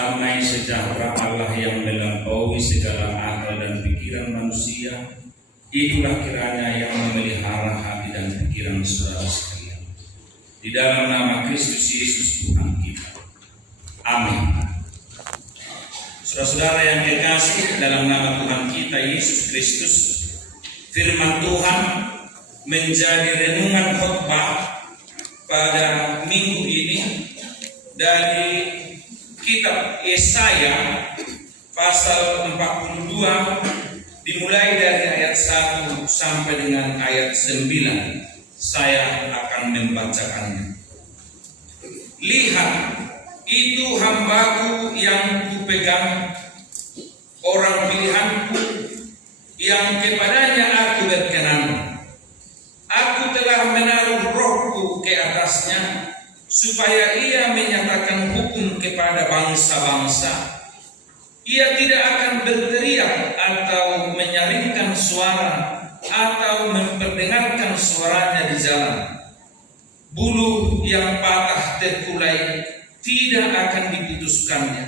damai sejahtera Allah yang melampaui segala akal dan pikiran manusia, itulah kiranya yang memelihara hati dan pikiran saudara sekalian. Di dalam nama Kristus Yesus Tuhan kita. Amin. Saudara-saudara yang kekasih, dalam nama Tuhan kita Yesus Kristus, firman Tuhan menjadi renungan khotbah pada minggu ini dari kitab Yesaya pasal 42 dimulai dari ayat 1 sampai dengan ayat 9. Saya akan membacakannya. Lihat, itu hambaku yang kupegang, orang pilihanku yang kepadanya aku berkenan. Aku telah menaruh rohku ke atasnya, supaya ia menyatakan hukum kepada bangsa-bangsa. Ia tidak akan berteriak atau menyaringkan suara atau memperdengarkan suaranya di jalan. Bulu yang patah terkulai tidak akan diputuskannya,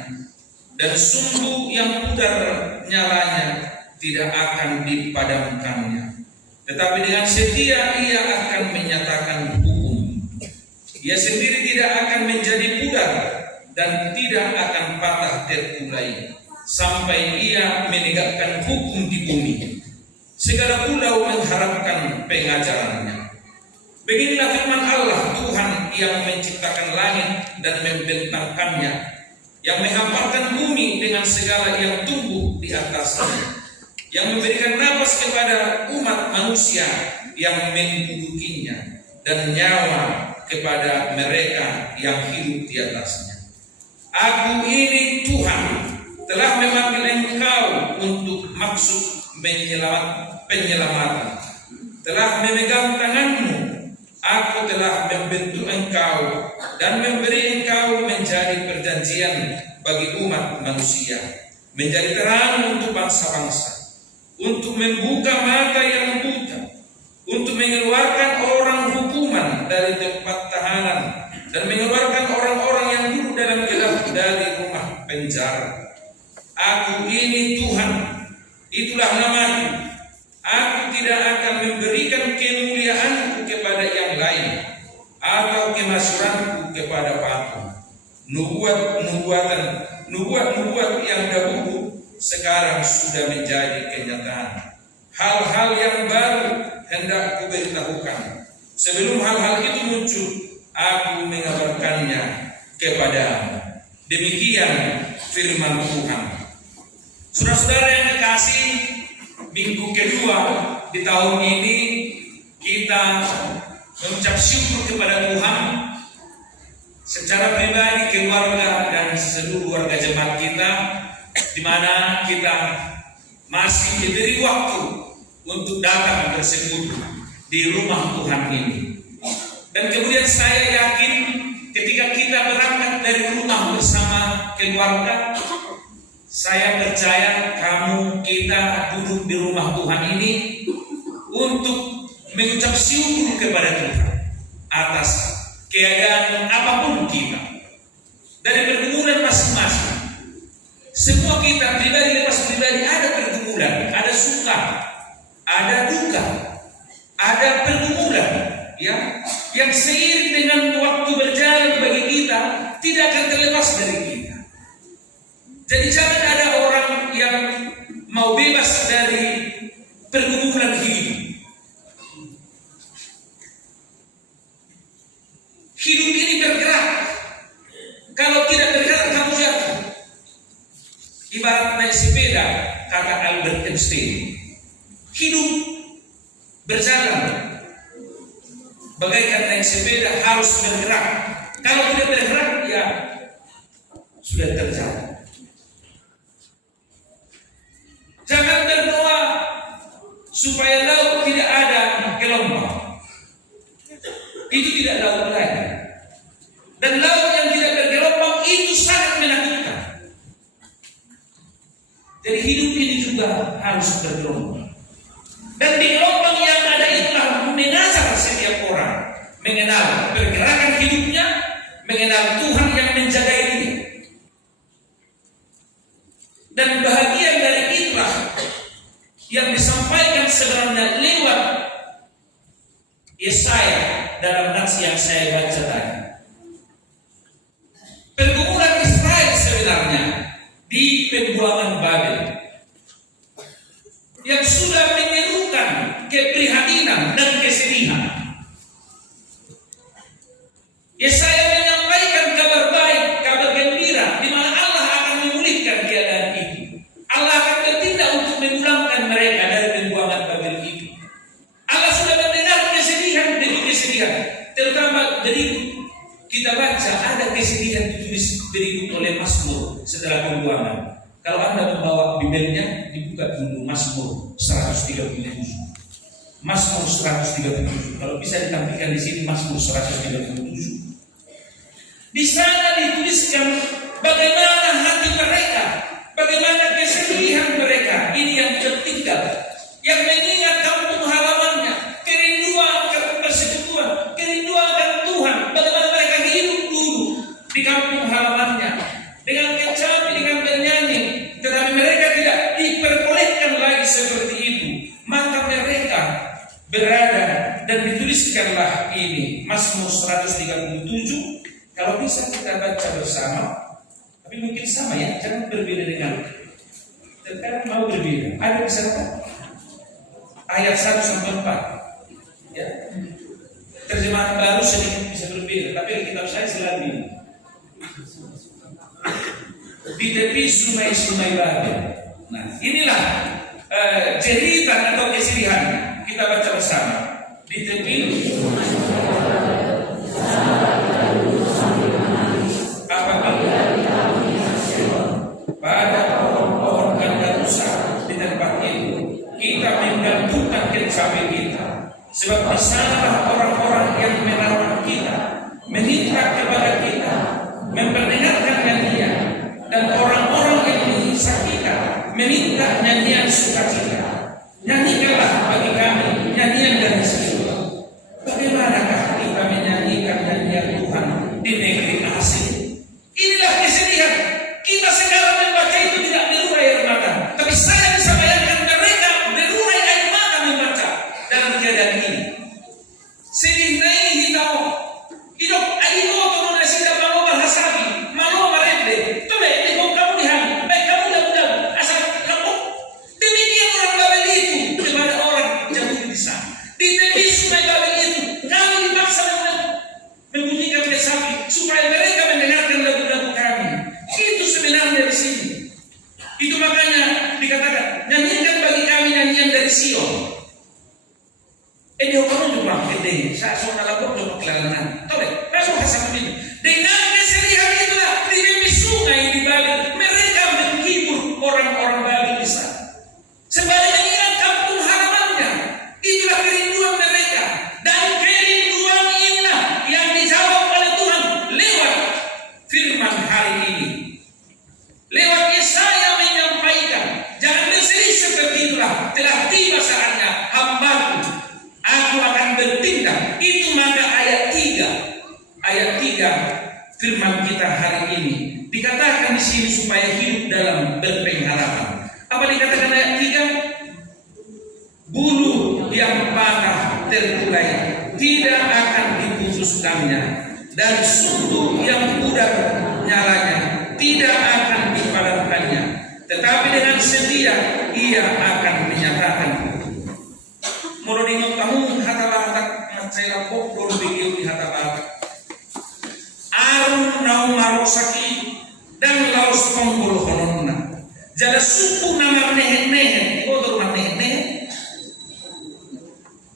dan sumbu yang pudar nyalanya tidak akan dipadamkannya. Tetapi dengan setia ia akan menyatakan hukum. Ia sendiri tidak akan menjadi pudar dan tidak akan patah terkulai sampai ia menegakkan hukum di bumi. Segala pulau mengharapkan pengajarannya. Beginilah firman Allah Tuhan yang menciptakan langit dan membentangkannya, yang menghamparkan bumi dengan segala yang tumbuh di atasnya, yang memberikan napas kepada umat manusia yang mendudukinya, dan nyawa kepada mereka yang hidup di atasnya. Aku ini Tuhan telah memanggil engkau untuk maksud penyelamatan, telah memegang tanganmu. Aku telah membentuk engkau dan memberi engkau menjadi perjanjian bagi umat manusia, menjadi terang untuk bangsa-bangsa, untuk membuka mata yang buta, untuk mengeluarkan orang hukuman dari tempat tahanan, dan mengeluarkan orang-orang yang duduk dalam gelap dari rumah penjara. Aku ini Tuhan, itulah namaku. Aku tidak akan memberikan kemuliaanku kepada yang lain, atau kemasyhuranku kepada patung. Nubuat yang dahulu sekarang sudah menjadi kenyataan. Hal-hal yang baru hendak kuberitahukan. Sebelum hal-hal itu muncul, aku mengabarkannya kepadamu. Demikian firman Tuhan. Saudara-saudara yang kekasih, minggu kedua di tahun ini kita mengucap syukur kepada Tuhan secara pribadi, keluarga, dan seluruh warga jemaat kita, di mana kita masih diberi waktu untuk datang bersekutu di rumah Tuhan ini. Dan kemudian saya yakin ketika kita berangkat dari rumah bersama keluarga, saya percaya kita duduk di rumah Tuhan ini untuk mengucap syukur kepada Tuhan atas keadaan apapun kita. Dari pergumulan masing-masing, semua kita pribadi lepas pribadi ada pergumulan, ada suka, ada duka, ada pergumulan yang seiring dengan waktu berjalan bagi kita tidak akan terlepas dari kita. Jadi jangan ada orang yang mau bebas dari pergumulan hidup. Hidup ini bergerak. Kalau tidak bergerak, kamu jatuh. Ibarat naik sepeda, kata Albert Einstein. Hidup berjalan. Bagaikan naik sepeda harus bergerak. Kalau tidak bergerak, ya sudah terjatuh. Jangan berdoa supaya laut tidak ada gelombang. Itu tidak laut lagi. Dan laut yang tidak bergelombang itu sangat menakutkan. Jadi hidup ini juga harus bergelombang. Dan di gelombang yang ada itulah menasar setiap orang mengenal pergerakan hidupnya, mengenal Tuhan yang menjaga dirinya. Yesaya dalam nats yang saya baca tadi. Pergumulan Israel sebenarnya di pembuangan Babel yang sudah menyerukan keprihatinan dan kesedihan. Yesaya menyampaikan kabar baik, kabar gembira, di mana Allah akan memulihkan keadaan itu. Allah akan bertindak untuk memulangkan mereka dari pembuangan Babel itu. Allah sudah mendengar kesedihan demi kesedihan, terutama berikut kita baca ada kesedihan ditulis berikut oleh Mazmur setelah pembuangan. Kalau Anda membawa Bibelnya, dibuka dulu Mazmur 137. Mazmur 137. Kalau bisa ditampilkan di sini Mazmur 137. Di sana dituliskan bagaimana hati mereka, bagaimana kesedihan mereka. Ini yang tertinggal, yang mengingat kampung halamannya, kerinduan akan persekutuan, kerinduan akan Tuhan. Bagaimana mereka hidup dulu di kampung halamannya dengan kecapi, dengan bernyanyi, tetapi mereka tidak diperbolehkan lagi seperti itu. Maka mereka berada dan dituliskanlah ini Mazmur 137. Kalau bisa kita baca bersama, tapi mungkin sama ya, jangan berbeda dengan. Terkadang mau berbeda. Ada bisa ayat 1 sampai 4. Ya. Terjemahan baru sedikit bisa berbeda, tapi kitab saya selalu ini. Di tepi sungai-sungai Babel. Nah, inilah jeritan atau kesedihan. Kita baca bersama. Di tepi pada pohon-pohon andalusa di tempat itu kita menggantungkan kecapi kita, sebab di sanalah orang-orang yang merawat kita meminta kepada kita, memperdengarkan nyanyian, dan orang-orang yang menyiksa kita meminta nyanyian sukacita. Nyanyikanlah bagi kami nyanyian dari surga. Bagaimanakah kita menyanyikan nyanyian Tuhan di negeri asing? Inilah kesedihan. Kita sekarang membaca itu tidak berurai air mata, tapi saya bisa bayangkan mereka berurai air mata membaca dalam keadaan ini. Sedih naik hitam, hidup ayo turun sida mau berhasabi, mau merende, tuh deh kamu dihamil, baik kamu dah asal kamu. Demikian orang Babel itu kepada orang jatuh di sana. Di tepi sungai Babel itu kami dipaksa membunyikan kesapi supaya mereka mendengarkan lagu-lagu kami. Itu sebenarnya di sini. Itu makanya dikatakan nyanyikan bagi kami nyanyian dari Sion. Ini orang juga gede. Saya sudah lapor juga kelelahan. Tahu deh, langsung kasih ini. Dengan kesedihan itulah di tepi sungai di Babel mereka menghibur orang-orang Babel di sana. Sembari mengingat kampung halamannya, itulah kerinduan mereka. Dan kerinduan inilah yang dijawab oleh Tuhan lewat firman hari ini. Lewat Yesaya menyampaikan, jangan bersedih seperti itulah, telah tiba saatnya hambaku, aku akan bertindak. Itu maka ayat 3 firman kita hari ini dikatakan di sini supaya hidup dalam berpengharapan. Apa dikatakan ayat 3? Bulu yang patah terkulai tidak akan diputuskannya, dan sumbu yang pudar nyalanya tidak akan dipadamkannya, tetapi dengan setia ia akan menyatakan. Mula dengan kamu hatabatak saya pokok beliau di hatabatak. Arun nau marosaki dan laos ponggol hononna. Jada suku nama nehen kotor nehen.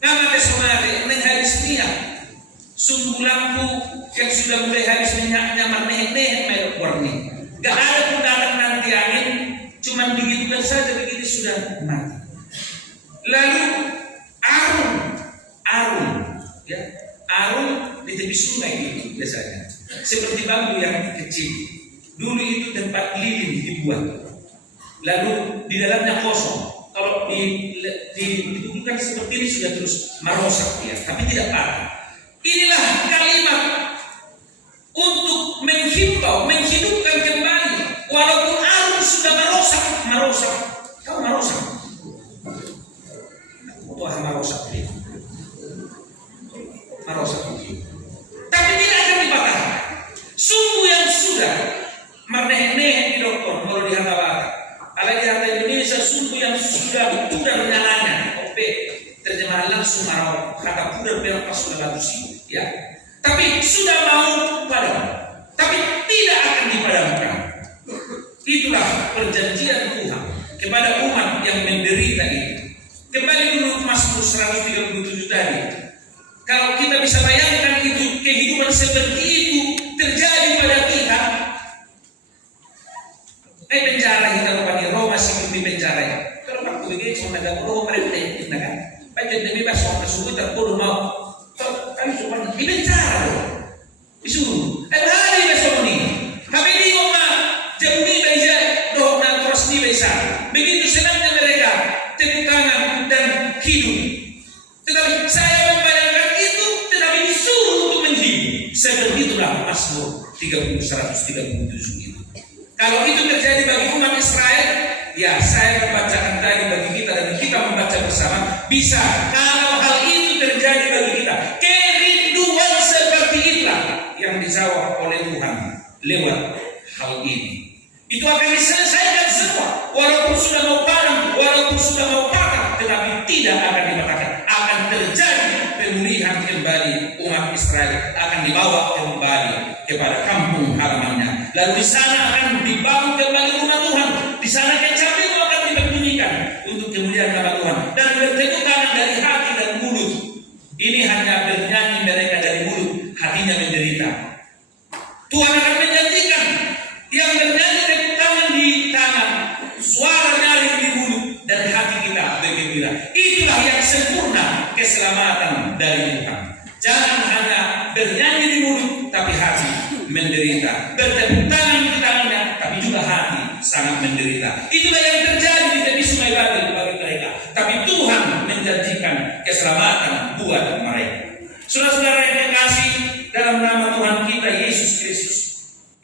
Nama kesonate neng habis minyak. Sumbu lampu yang sudah mulai habis minyaknya nehen merek warni. Gak ada pun datang nanti angin, cuman begitukan saja begini sudah mati. Lalu arung di tepi sungai itu biasanya seperti bambu yang kecil. Dulu itu tempat lilin dibuat. Lalu di dalamnya kosong. Kalau ditubuhkan seperti ini sudah terus merosak ya, tapi tidak patah. Inilah kalimat untuk menghimbau, menghidupkan kembali. Walaupun arung sudah merosak. Kau merosak. Tuhan merosak ini. langsung marah kata pura berapa sudah lalu ya. Tapi sudah mau padam, tapi tidak akan dipadamkan. Itulah perjanjian Tuhan kepada umat yang menderita itu. Kembali dulu Mazmur 137 tadi. Kalau kita bisa bayangkan itu, kehidupan seperti itu terjadi pada kita. Penjara kita rupanya Roma sih di penjara ya. Kalau waktu ini cuma ada Roma mereka itu kan. Baca demi bahasa orang tersebut terpuluh mau. Kami cuma di penjara disuruh. Hari besok ini kami di rumah jam ni beja doh na terus ni beza. Begitu senangnya mereka tepuk tangan dan hidup. Tetapi saya membayangkan itu, tetapi disuruh untuk menghibur. Seperti itulah Mazmur 137 itu. Kalau itu terjadi bagi umat Israel, ya saya membacakan tadi bagi kita dan kita membaca bersama. Bisa kalau hal itu terjadi bagi kita, kerinduan seperti itulah yang dijawab oleh Tuhan lewat hal ini. Itu akan diselesaikan semua, walaupun sudah mau padam, walaupun sudah mau patah, tetapi tidak akan dipatahkan. Akan terjadi pemulihan kembali, umat Israel akan dibawa kembali kepada kampung halamannya. Lalu di sana akan dibangun kembali rumah Tuhan. Di sana kecapi itu akan dibunyikan untuk kemuliaan nama Tuhan dan bertepuk tangan dari hati dan mulut. Ini hanya bernyanyi mereka dari mulut, hatinya menderita. Tuhan akan menjanjikan yang bernyanyi tepuk tangan di tangan, suara nyaring di mulut dan hati kita bergembira. Itulah yang sempurna keselamatan dari Tuhan. Jangan hanya bernyanyi di mulut, tapi hati menderita. Bertepuk tangan di tangannya, tapi juga hati sangat menderita. Itulah yang terjadi di tepi sungai Babel bagi mereka. Tapi Tuhan menjanjikan keselamatan buat mereka. Saudara-saudara yang terkasih, dalam nama Tuhan kita Yesus Kristus,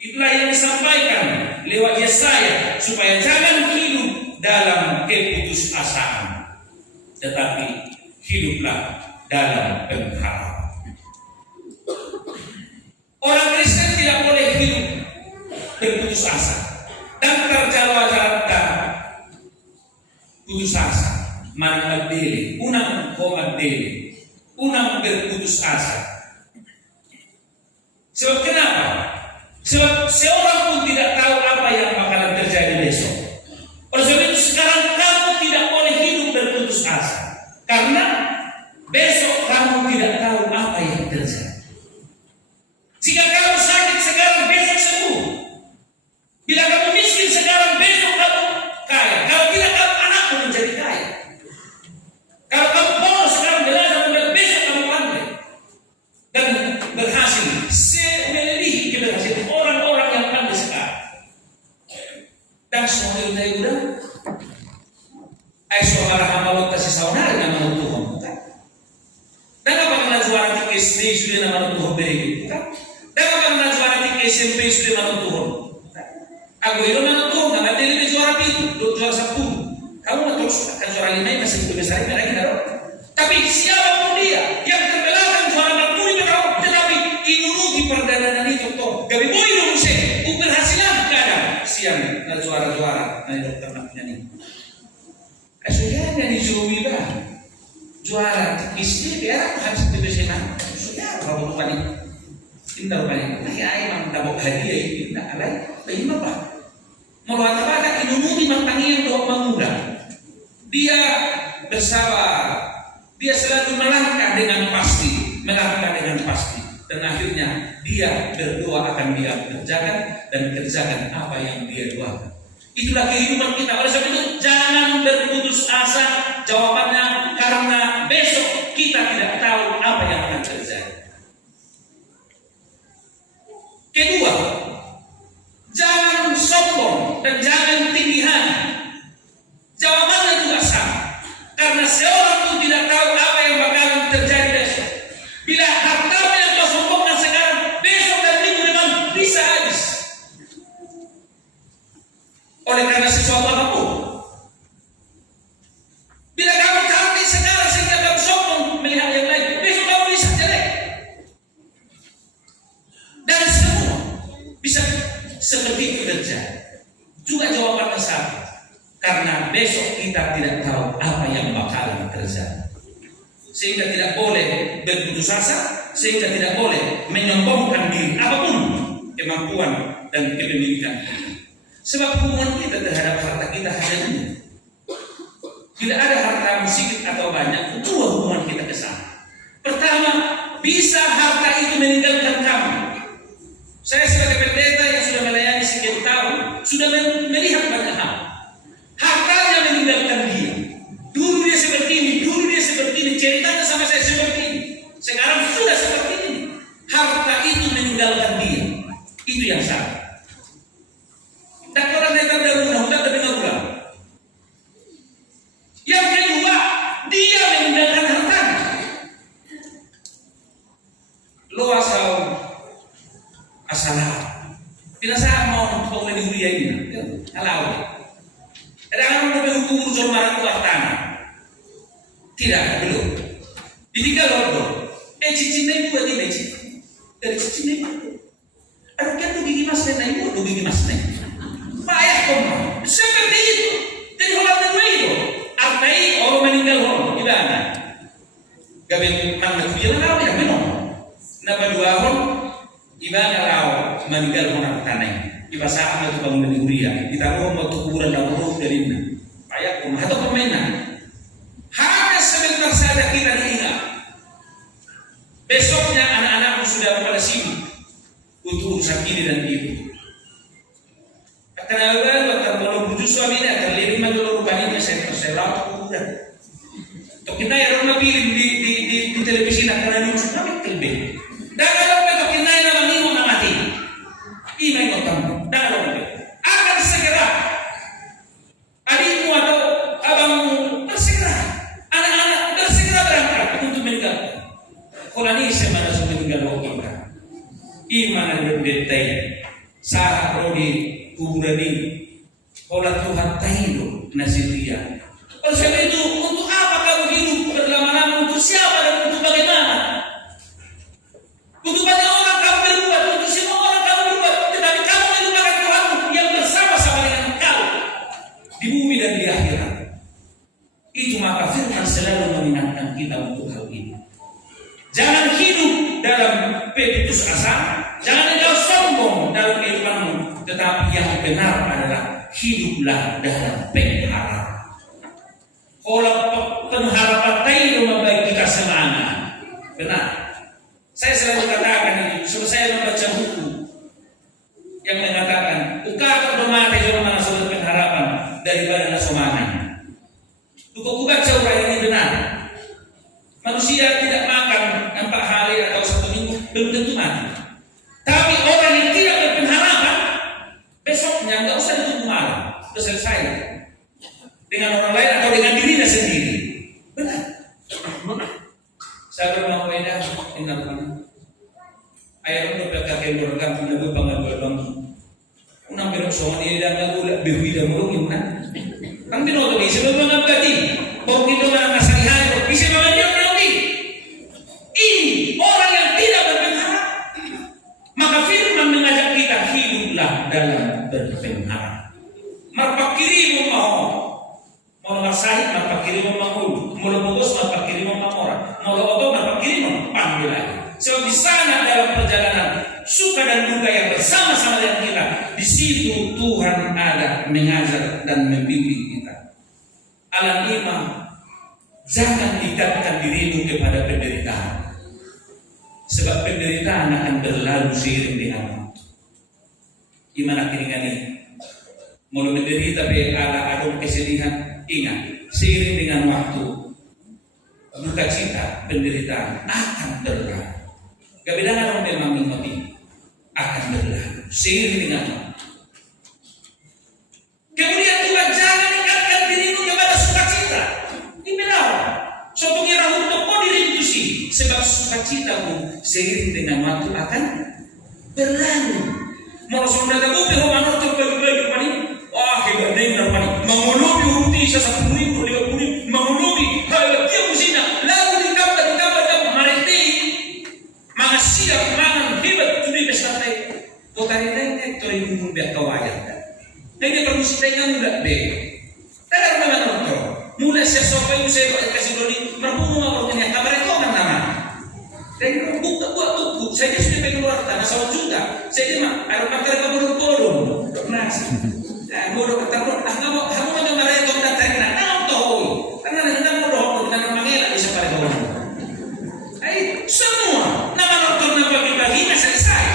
itulah yang disampaikan lewat Yesaya, supaya jangan hidup dalam keputusasaan, tetapi hiduplah dalam pengharapan. Orang Kristen tidak boleh hidup berputus asa dan terjaga putus asa. Mana dele, unang homat dele, unang berputus asa. Sebab kenapa? Sebab seorang pun tidak tahu apa yang bakalan terjadi besok. Oleh sebab itu sekarang kamu tidak boleh hidup berputus asa, karena besok kamu tidak tahu apa yang terjadi. Jika kamu sakit sekarang, besok sembuh. Bila kamu miskin sekarang, besok kamu kaya. Kalau tidak, kamu anakmu menjadi kaya. Kalau kamu bolos sekarang, besok kamu pandai dan berhasil. Melebihi keberhasilan orang-orang yang pandai sekarang. Dan semua itu saya udah. Aisyah marah hamalot kasih saudara yang menurut Tuhan, bukan? Dan apa kena juara di SD sudah nama Tuhan beri, bukan? Dan apa kena juara di SMP sudah nama Tuhan? Aku itu nama Tuhan, karena dia lebih juara itu, juara 10. Kamu terus akan juara 5 masih lebih besar lagi, kan? Tapi siapapun dia yang terbelakang juara 40 itu tahu, tetapi inuruti perdanaan itu toh. Gabi boy dulu sih, berhasilan kadang siang na juara-juara na dokter nak nyanyi. Sudah nyanyi juara juara istri dia harus dibersihkan. Sudah kalau bukan ini. Indah rupanya, ay mang dabok hadiah ini nak alay, bayi apa? Meluat apa? Inuruti mantangi yang doa mengunda. Dia bersabar. Dia selalu melangkah dengan pasti, dan akhirnya dia berdoa akan dia kerjakan apa yang dia doakan. Itulah kehidupan kita. Oleh sebab itu jangan berputus asa. Jawabannya karena besok kita tidak tahu apa yang akan terjadi. Kedua, jangan sombong dan jangan tinggi hati. Jawabannya juga sama. Karena seorang pun tidak tahu apa yang bakalan terjadi besok. Bila hartamu yang kau sombongkan sekarang, besok dan minggu depan bisa habis. Oleh karena sesuatu apapun. Bila kamu cantik sekarang sehingga kamu sombong melihat yang lain, besok kamu bisa jelek. Dan semua bisa seperti itu terjadi. Juga jawabannya sama. Karena besok kita tidak tahu apa yang bakalan terjadi. sehingga tidak boleh berputus asa, sehingga tidak boleh menyombongkan diri apapun kemampuan dan kepemilikan. Sebab hubungan kita terhadap harta kita hanya dua. Tidak ada harta sedikit atau banyak, dua hubungan kita ke sana. Pertama, bisa harta itu meninggalkan kamu. Saya sebagai pendeta yang sudah melayani sekian tahun, sudah melihat banyak hal. Hartanya meninggalkan dia. Dulu dia seperti ini, ceritanya sama saya seperti ini. Sekarang sudah seperti ini. Harta itu meninggalkan dia. Itu yang salah. Tak orang yang terdahulu, tak ada. Yang kedua, dia meninggalkan hartanya. Lo asal pinasa mau pengen dia ini, halau. Ada orang yang berhukum zaman hartanya. Tidak, belum. Jadi kalau cicitnya itu aja dari cicitnya itu. Aduh kan tuh gigi mas naik itu, gigi mas naik. Payah kamu, seperti itu. Jadi orang kedua itu, artai orang meninggal orang, tidak ada. Gabin mana kubilang kau ya minum. Napa dua orang, ibadah kau meninggal orang tanah. Iba sama itu bangun dari Huria, ditaruh waktu kuburan dalam dari mana. Payah kamu, atau permainan. Hanya sebentar saja kita diingat. Besoknya anak-anakmu sudah pada sibuk untuk urusan ini dan itu. Akan ada kalau bujuk suami ini akan lebih mengeluarkan ini saya lalu udah. Untuk kita yang orang pilih di televisi nak pernah muncul kami lebih. Dan kalau kita kita yang nama ini mau mati, ini yang kamu. Dan kalau akan segera adikmu atau abangmu tersegera, anak-anak tersegera berangkat untuk meninggal. Kalau ini semana sudah meninggal kita. Iman berbetai saat rodi kuburan ini olah Tuhan tahidu nasilia. Oleh sebab itu untuk apa kamu hidup berlama-lama, untuk siapa dan untuk bagaimana? Untuk banyak orang kamu berbuat, untuk semua orang kamu berbuat, tetapi kamu melupakan Tuhan yang bersama-sama dengan kau di bumi dan di akhirat. Itu maka firman selalu mengingatkan kita untuk hal ini. Jangan hidup dalam putus asa, jangan engkau sombong dalam kehidupanmu, tetapi yang benar adalah hiduplah dalam pengharapan. Kalau pengharapan tayo membaik kita semangat, benar. Saya selalu katakan itu, selesai membaca buku yang mengatakan, ukah berdomata jauh mana sudah pengharapan daripada nasomangan. Buku baca orang ini benar. Manusia tidak makan 4 hari atau 1 minggu belum tentu mati. Tapi orang yang tidak berpengharapan, besoknya nggak usah ditunggu malam, sudah selesai dengan orang lain atau dengan dirinya sendiri. Benar. Saya pernah mengajar dengan ayah untuk kakek beragam menegur bangga unang berok soal ini dan nggak boleh berwida mulu gimana? Kan binoto bisa berbangga berarti. Kau itu mana masalihan bisa berbangga. Ini orang yang tidak berpengharapan. Maka firman mengajak kita hiduplah dalam berpengharapan. Marpakirimu mau sahid marpakirimu mau mulubus marpakirimu mamora mau oto marpakirimu panggil lagi. Sebab di sana dalam perjalanan suka dan duka yang bersama-sama dengan kita, di situ Tuhan ada mengajar dan membimbing kita. Alam iman, jangan ikatkan dirimu kepada penderitaan. Sebab penderitaan akan berlalu seiring dengan waktu. Iman akhirnya ini mau menderita ada kesedihan, ingat seiring dengan waktu duka cita penderitaan akan berlalu. Gak beda orang memang mengikuti akan berlalu seiring dengan waktu. Kemudian Tuhan jangan ikatkan dirimu kepada sukacita. Ini benar. Suatu kira untuk kau diri itu sih, sebab sukacitamu seiring dengan waktu akan berlalu. Mau sudah ada bukti orang itu bagi-bagi pani, wah hebat deh benar pani. Mengulubi bukti 10.000, 50.000, mengulubi hal dia musimnya. Lalu ditambah mariti, maka siap mangan hebat sudah pesate. Kau tarik naik turin pun biar kau ayat. Jadi permisi dengan mudah deh. Tidak ada mana nonton. Mulai sesuatu yang saya kasih doni, merpung mau orangnya kabar Dan buat buku, saya sudah mengeluarkan tanah 1 juta. Saya mah ada makan bodong-bodong. Nasi. Bodong kata kamu mengenai itu dan tak nak tahu. Karena dengan bodong dengan mangela bisa pada kawan. Semua nama nonton bagi-bagi selesai.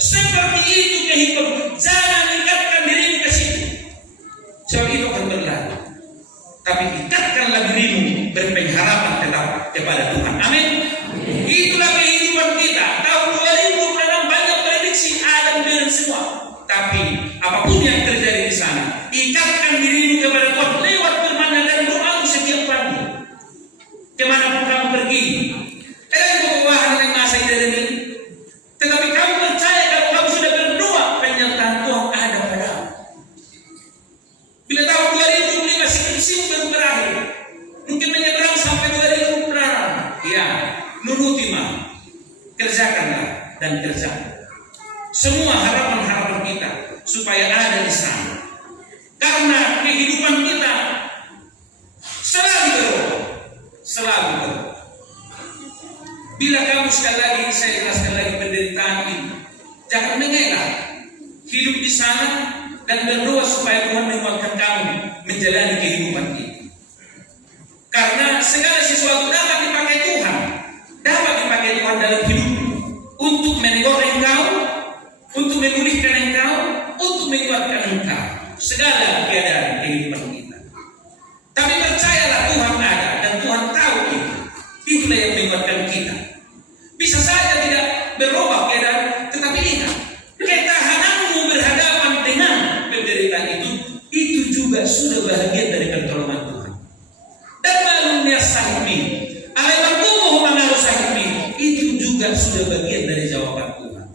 Seperti itu kehidupan. Jangan ikatkan dirimu ke situ. Sebab itu akan berlalu. Tapi ikatkanlah dirimu berpengharapan tetap kepada Tuhan. Amin. Itulah kehidupan kita. Tahun 2006 banyak prediksi ada dan semua. Tapi apapun yang terjadi di sana, ikatkan dirimu kepada Tuhan lewat firman dan doamu setiap pagi. Kemanapun kamu pergi, kebawahan yang masih dari ini. Tetapi kamu percaya kalau kamu sudah berdoa, penyertaan Tuhan ada padamu. Bila tahun 2005 musim baru berakhir, mungkin menyeberang sampai 2000 berakhir. Ya, nuruti mah, kerjakanlah dan kerjakan. Semua harapan-harapan kita supaya ada di sana. Karena kehidupan kita selalu berubah, selalu berubah. Bila kamu sekali lagi, saya jelaskan lagi penderitaan ini, jangan mengelak, hidup di sana dan berdoa supaya Tuhan menguatkan kamu menjalani kehidupan ini. Karena segala sesuatu dapat dipakai Tuhan, dapat dipakai Tuhan dalam hidupmu untuk menegur engkau, untuk memulihkan engkau, untuk menguatkan engkau. Segala keadaan kehidupan kita. Tapi percayalah Tuhan ada dan Tuhan tahu itu. Itulah yang menguatkan kita. Bisa saja tidak berubah keadaan, tetapi ingat, ketahananmu berhadapan dengan penderitaan itu juga sudah bahagian dari pertolongan Tuhan. Dan balunnya sahmi, alaiman tubuh mengaruh sahmi, itu juga sudah bagian dari jawaban Tuhan.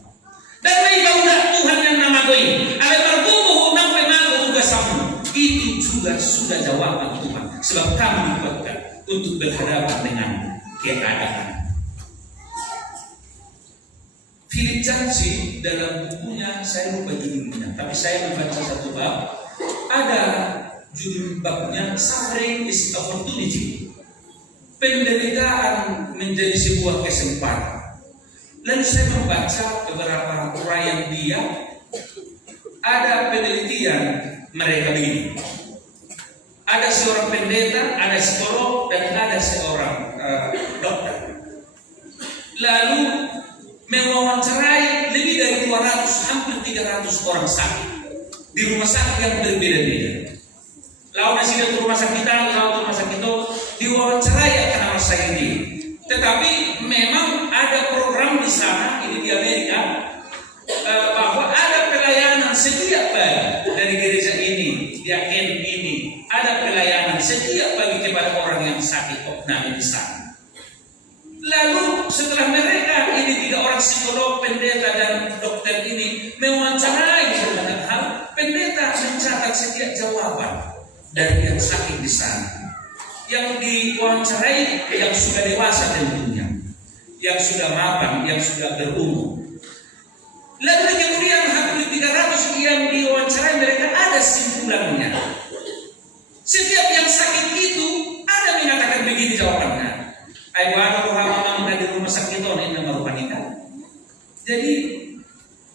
Dan mengikaulah Tuhan yang nama goi, alaiman tubuh nampai mago juga sama, itu juga sudah jawaban Tuhan. Sebab kamu dikuatkan untuk berhadapan dengan keadaan. Philip Yancey dalam bukunya, saya lupa judulnya, tapi saya membaca satu bab, ada judul babnya Suffering is Opportunity. Penderitaan menjadi sebuah kesempatan. Lalu saya membaca beberapa uraian dia, ada penelitian mereka begini. Ada seorang pendeta, ada psikolog, dan ada seorang dokter. Lalu mewawancarai lebih dari 200, hampir 300 orang sakit di rumah sakit yang berbeda-beda. Lalu nasi dari rumah sakit A, lalu rumah sakit itu diwawancarai akan masalah ini. Tetapi memang ada program di sana, ini di Amerika, bahwa ada pelayanan setiap pagi dari gereja ini, yakin ini, ada pelayanan setiap pagi kepada orang yang sakit opname di sana. Lalu setelah mereka ini 3 orang psikolog, pendeta dan dokter ini mewawancarai berbagai hal, pendeta mencatat setiap jawaban dari yang sakit di sana. Yang diwawancarai yang sudah dewasa tentunya, yang sudah mapan, yang sudah berumur. Lalu kemudian hampir 300 yang diwawancarai mereka ada simpulannya. Setiap yang sakit itu ada mengatakan begini jawabannya. Ayo ada orang di rumah sakit itu ini nama wanita. Jadi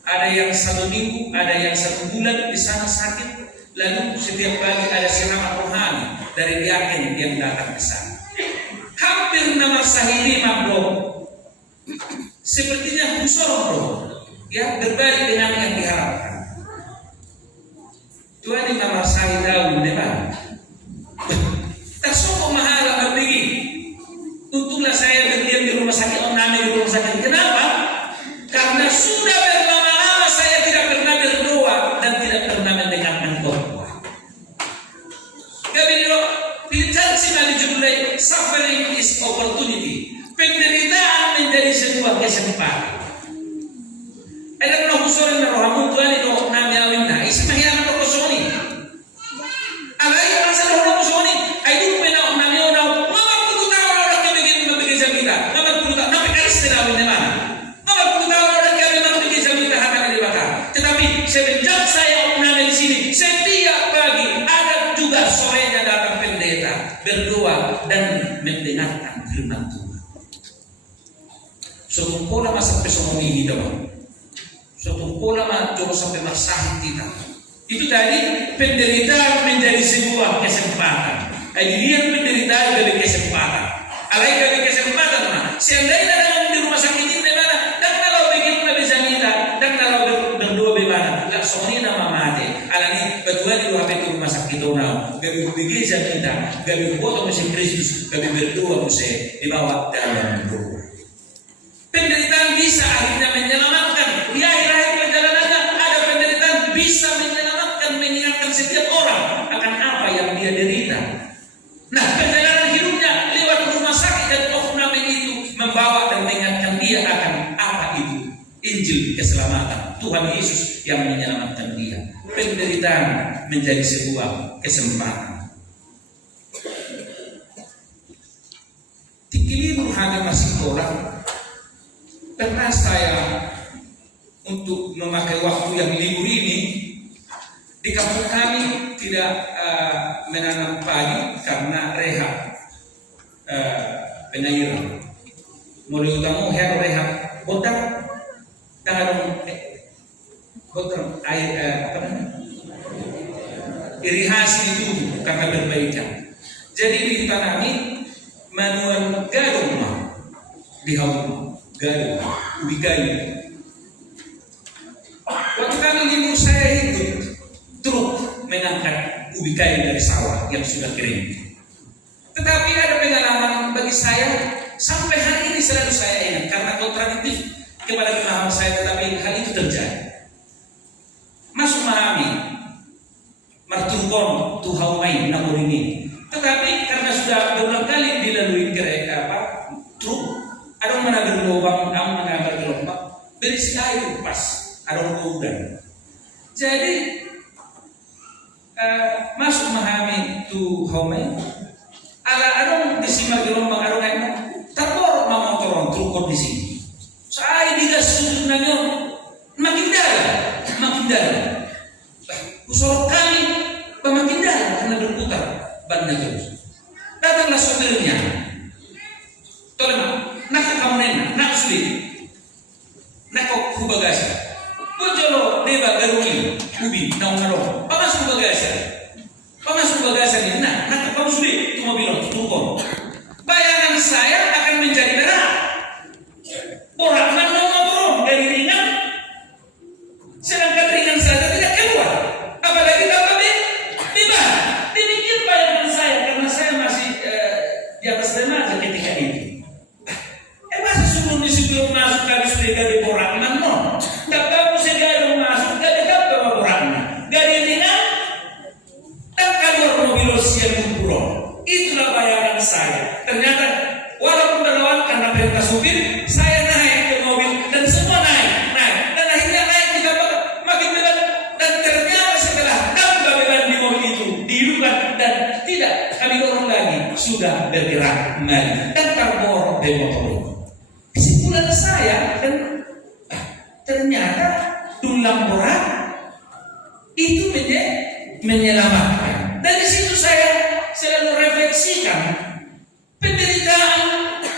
ada yang 1 minggu, ada yang 1 bulan di sana sakit. Lalu setiap pagi ada siraman rohani dari yakin yang datang ke sana. Hampir nama sahini bro. Sepertinya khusus bro. Ya berbalik dengan yang diharapkan. Tuhan ini nama sahini daun memang. Tak sokong mahal berbegi. Untunglah saya berdiam di rumah sakit opname di rumah sakit. Kenapa? Karena sudah berlama-lama saya tidak pernah berdoa dan tidak pernah mendengarkan khotbah. Kabiniro Yancey dijudulkan Suffering is Opportunity. Penderitaan menjadi sebuah kesempatan. Ada pernah usulin na rohamu Tuhan itu opname awin na isi mahilang na kosoni. Alay masa rohamu kosoni ay duk mena opname ona. Tetapi semenjak saya opname di sini, setiap pagi ada juga sorenya datang pendeta berdoa dan mendengarkan firman Tuhan. Sotong pola sampai somoni kita mah. Sotong pola mah coba sampai masahin kita. Itu tadi penderitaan menjadi sebuah kesempatan. Dia penderitaan dari kesempatan. Alai dari kesempatan mah. Seandainya dalam di rumah sakit ini mana? Dan kalau begitu na bisa kita, dan kalau berdua bagaimana? Tak somoni nama mati. Alani berdua di rumah sakit orang. Gabi begitu kita, gabi foto mesin Kristus, gabi berdua mesin dibawa dalam doa. Penderitaan bisa akhirnya menyelamatkan. Di akhir-akhir perjalanannya ada penderitaan bisa menyelamatkan, mengingatkan setiap orang akan apa yang dia derita. Nah, perjalanan hidupnya lewat rumah sakit dan opname itu membawa dan mengingatkan dia akan apa itu Injil keselamatan Tuhan Yesus yang menyelamatkan dia. Penderitaan menjadi sebuah kesempatan. Tikilibur hanya masih orang. Pernah saya untuk memakai waktu yang libur ini di kampung kami tidak menanam padi karena rehab penyairan. Mulai utama hero rehab botak tangan botak air apa namanya irigasi itu karena berbaikan. Jadi ditanami manual gadung di haul gaduh, ubi kayu. Waktu kami libur saya ikut truk mengangkat ubi kayu dari sawah yang sudah kering. Tetapi ada pengalaman bagi saya sampai hari ini selalu saya ingat karena kontradiktif kepada pemahaman saya, tetapi hal itu terjadi. Masuk memahami marturkon tuhau main namun ini. Tetapi karena sudah beberapa kali dilalui kereta truk, ada mana berlubang, mana bergelombang, berisi air pas, ada udang. Jadi masuk memahami tu home, ala ada disimak gelombang ada kayak tabor mau motoron truk kondisi. Saya digas sudut nanyo makin dalam. Usul kami makin dalam karena berputar bannya terus. Datanglah sopirnya. Tolong. Nak kamu nena, nak sulit, nak kok kubagasa. Bojolo deba garuni, ubi, naung naro. Pamas kubagasa ni, nak kamu sulit, tu mobil tukon. Bayangan saya akan menjadi berat. Orang nak turun dari ringan, sedangkan ringan saja tidak keluar. Apalagi dapat beban. Demikian bayangan saya karena saya masih di atas remaja ketika itu. Sebelum masuk kami sudah gade borak non. Tak kamu segala masuk gade apa boraknya. Gade ringan dan keluar mobil siang kumpul. Itulah bayangan saya. Ternyata walaupun berlawan karena perintah supir, saya naik ke mobil dan semua naik. Dan akhirnya naik kita makin beban. Dan ternyata setelah tambah beban di mobil itu dihidupkan dan tidak kami dorong lagi, sudah bergerak kembali dan terbor dari motor. Kesimpulan saya dan ternyata tulang borak itu menyelamatkan. Dari situ saya selalu refleksikan penderitaan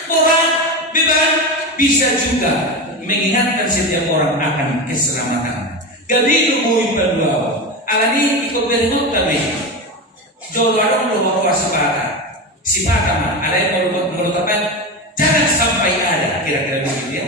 borak beban bisa juga mengingatkan setiap orang akan keselamatan. Gabi lumui peluang. Alani ikut beringot kami. Jolo ada bawa sipata mah. Ada yang melupakan. Jangan sampai ada kira-kira begitu ya.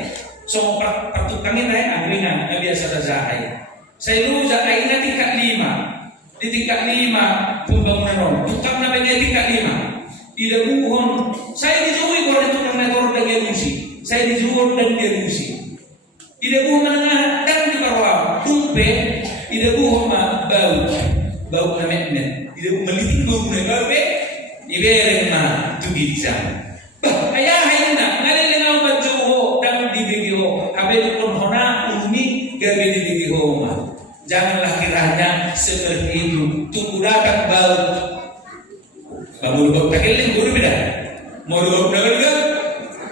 So partuk kami naik anglingan yang biasa terjadi. Saya dulu jakai na tingkat 5. Di tingkat 5 pembangunan tukang na di tingkat 5. Ida buhon. Saya dijual kalau tukang na turun dan gelusi. Saya dijual dan gelusi. Ida buhon na dan di bawah tumpe. Ida buhon ma bau na metnet. Ida buhon melitik bau na bau ibereng ma tubijang. Ayah hayna ngalilinaw badjuho dan di video habis pun hona umi gabi di video ma. Janganlah kiranya seperti itu. Tunggu datang bau. Kamu lupa pakai guru beda. Mau lupa juga?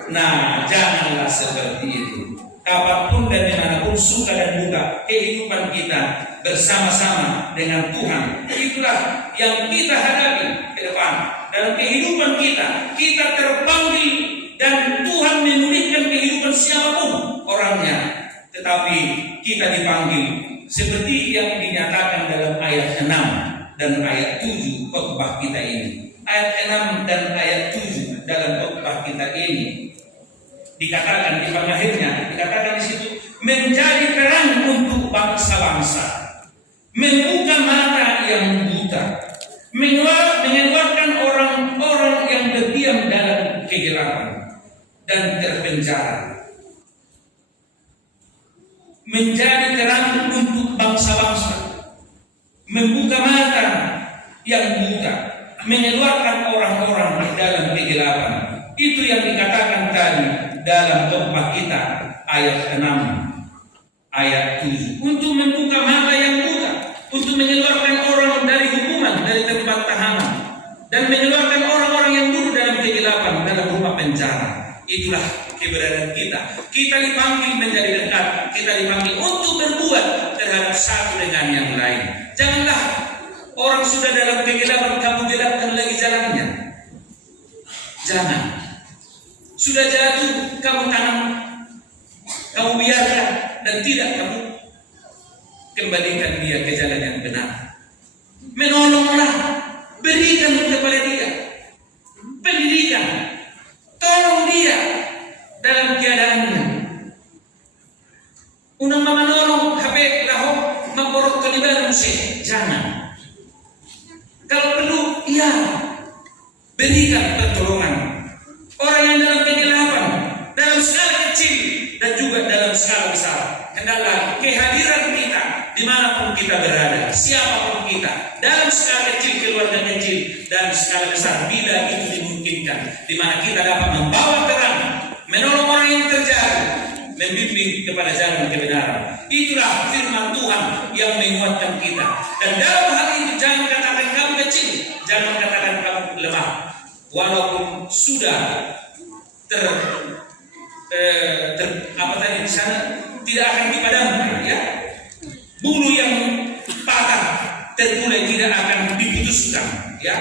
Nah, janganlah seperti itu. Apapun dan dimanapun suka dan duka kehidupan kita bersama-sama dengan Tuhan, itulah yang kita hadapi ke depan. Dalam kehidupan kita terpanggil dan Tuhan memulihkan kehidupan siapapun orangnya, tetapi kita dipanggil seperti yang dinyatakan dalam ayat 6 dan ayat 7 khotbah kita ini. Ayat 6 dan ayat 7 dalam khotbah kita ini dikatakan di akhirnya, dikatakan di situ, menjadi terang untuk bangsa-bangsa, membuka mata yang buta, mengeluarkan orang-orang yang berdiam dalam kegelapan dan terpenjara, menjadi terang untuk bangsa-bangsa, membuka mata yang buta, mengeluarkan orang-orang dalam kegelapan. Itu yang dikatakan tadi dalam khotbah kita ayat 6 ayat 7, untuk membuka mata yang buta, untuk mengeluarkan orang dari hukuman, dari tempat tahanan, dan mengeluarkan orang-orang yang dulu dalam kegelapan, dalam rumah penjara. Itulah keberadaan kita. Kita dipanggil menjadi dekat, kita dipanggil untuk berbuat terhadap satu dengan yang lain. Janganlah orang sudah dalam kegelapan kamu gelapkan lagi jalannya. Jangan. Sudah jatuh kamu tanam, kamu biarkan, dan tidak kamu kembalikan dia ke jalan yang benar. Menolonglah, berikan kepada dia pendidikan, tolong dia dalam keadaannya. Unang mamanolong HP lahok maporot kaliban musik, jangan. Kalau perlu, iya, berikan pertolongan. Orang yang dalam kegelapan, dalam skala kecil dan juga dalam skala besar, hendaklah kehadiran kita dimanapun kita berada, siapapun kita, dalam skala kecil, keluarga kecil, dan skala besar, bila itu dimungkinkan, di mana kita dapat membawa terang, menolong orang yang terjatuh, membimbing kepada jalan kebenaran. Itulah firman Tuhan yang menguatkan kita. Dan dalam hal itu jangan katakan kamu kecil, jangan katakan kamu lemah, walaupun sudah apa tadi di sana tidak akan dipadamkan, ya. Bulu yang patah terkulai tidak akan diputuskan, ya.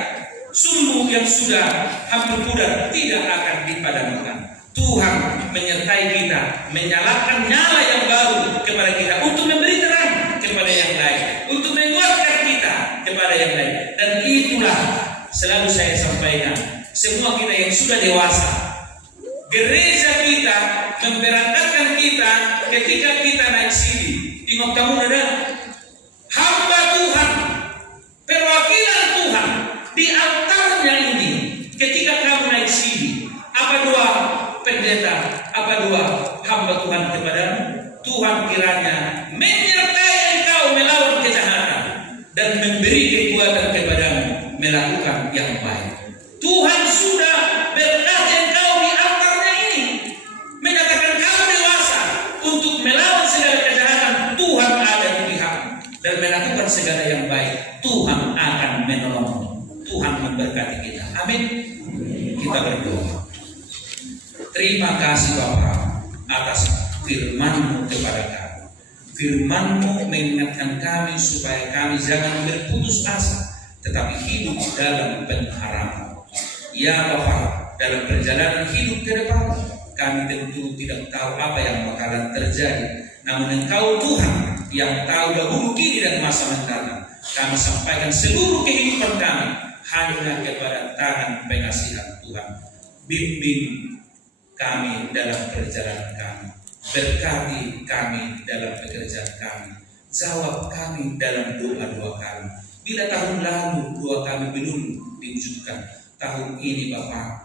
Sumbu yang sudah hampir pudar tidak akan dipadamkan. Tuhan menyertai kita, menyalakan nyala yang baru kepada kita untuk memberi terang kepada yang lain, untuk menguatkan kita kepada yang lain. Dan itulah selalu saya sampaikan, semua kita yang sudah dewasa, gereja kita memberangkatkan kita ketika kita naik sini. Ingat kamu ada hamba Tuhan, perwakilan Tuhan di altarnya ini. Ketika kamu naik sini, apa doa pendeta, apa doa hamba Tuhan kepadamu? Tuhan kiranya menyertai engkau melawan kejahatan dan memberi kekuatan kepadamu melakukan yang baik. Tuhan sudah berkati engkau di altarnya ini, menyatakan kamu dewasa untuk melawan segala kejahatan. Tuhan ada di pihakmu dan melakukan segala yang baik. Tuhan akan menolongmu. Tuhan memberkati kita. Amin. Kita berdoa. Terima kasih Bapa atas firman-Mu kepada kami. Firman-Mu mengingatkan kami supaya kami jangan berputus asa, tetapi hidup dalam pengharapan. Ya Bapa, dalam perjalanan hidup ke depan, kami tentu tidak tahu apa yang bakalan terjadi. Namun Engkau Tuhan yang tahu dahulu, kini, dan masa mendatang. Kami sampaikan seluruh kehidupan kami hanya kepada tangan pengasihan Tuhan. Bimbing kami dalam perjalanan kami, berkati kami dalam pekerjaan kami, jawab kami dalam doa-doa kami. Bila tahun lalu doa kami belum diwujudkan, tahun ini Bapa,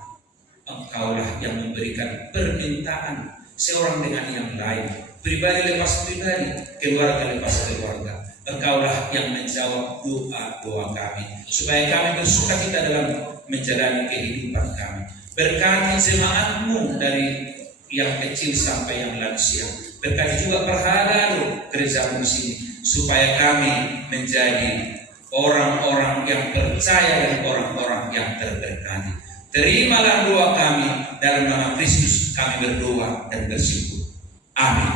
Engkaulah yang memberikan permintaan seorang dengan yang lain, pribadi lepas pribadi, keluarga lepas keluarga. Engkaulah yang menjawab doa-doa kami, supaya kami bersukacita dalam menjalani kehidupan kami. Berkati jemaat-Mu dari yang kecil sampai yang lansia. Berkati juga perhadaan gereja-Mu sini, supaya kami menjadi orang-orang yang percaya dan orang-orang yang terberkati. Terimalah doa kami, dalam nama Kristus kami berdoa dan bersyukur. Amin.